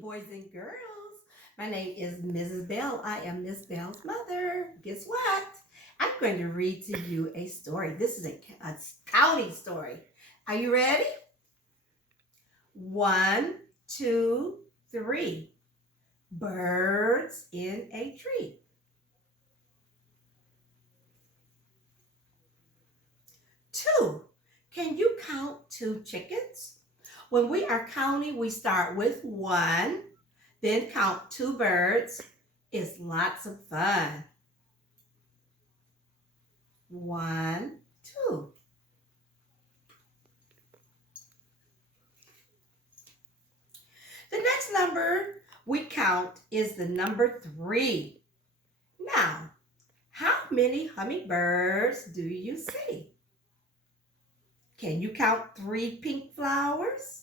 boys and girls. My name is Mrs. Bell. I am Miss Bell's mother. Guess what? I'm going to read to you a story. This is a counting story. Are you ready? 1, 2, 3. Birds in a tree. 2. Can you count 2 chickens? When we are counting, we start with 1, then count 2 birds. It's lots of fun. 1, 2. The next number we count is the number 3. Now, how many hummingbirds do you see? Can you count 3 pink flowers?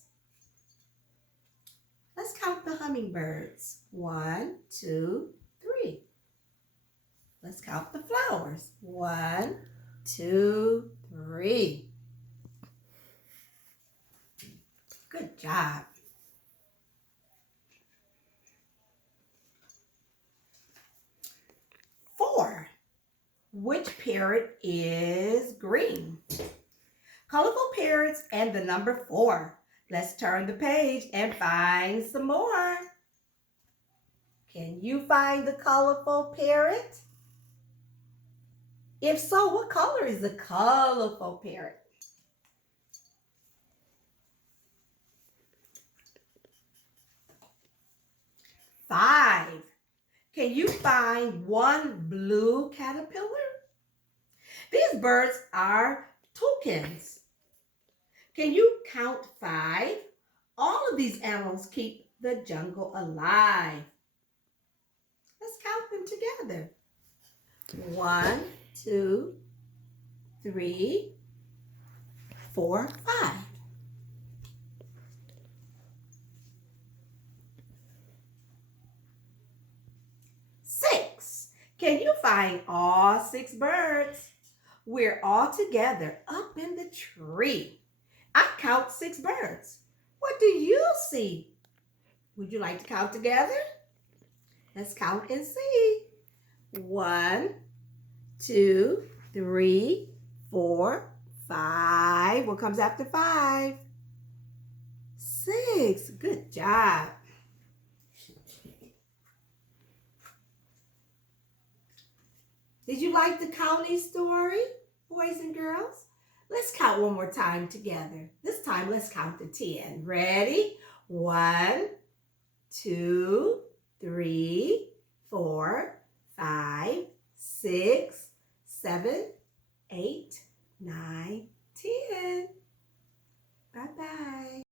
Let's count the hummingbirds. 1, 2, 3. Let's count the flowers. 1, 2, 3. Good job. 4. Which parrot is green? Colorful parrots and the number 4. Let's turn the page and find some more. Can you find the colorful parrot? If so, what color is the colorful parrot? Five. Can you find one blue caterpillar? These birds are toucans. Can you count 5? All of these animals keep the jungle alive. Let's count them together. 1, 2, 3, 4, 5. 6. Can you find all 6 birds? We're all together up in the tree. I count 6 birds. What do you see? Would you like to count together? Let's count and see. 1, 2, 3, 4, 5. What comes after 5? 6. Good job. Did you like the counting story, boys and girls? Let's count one more time together. This time, let's count to 10. Ready? 1, 2, 3, 4, 5, 6, 7, 8, 9, 10. Bye-bye.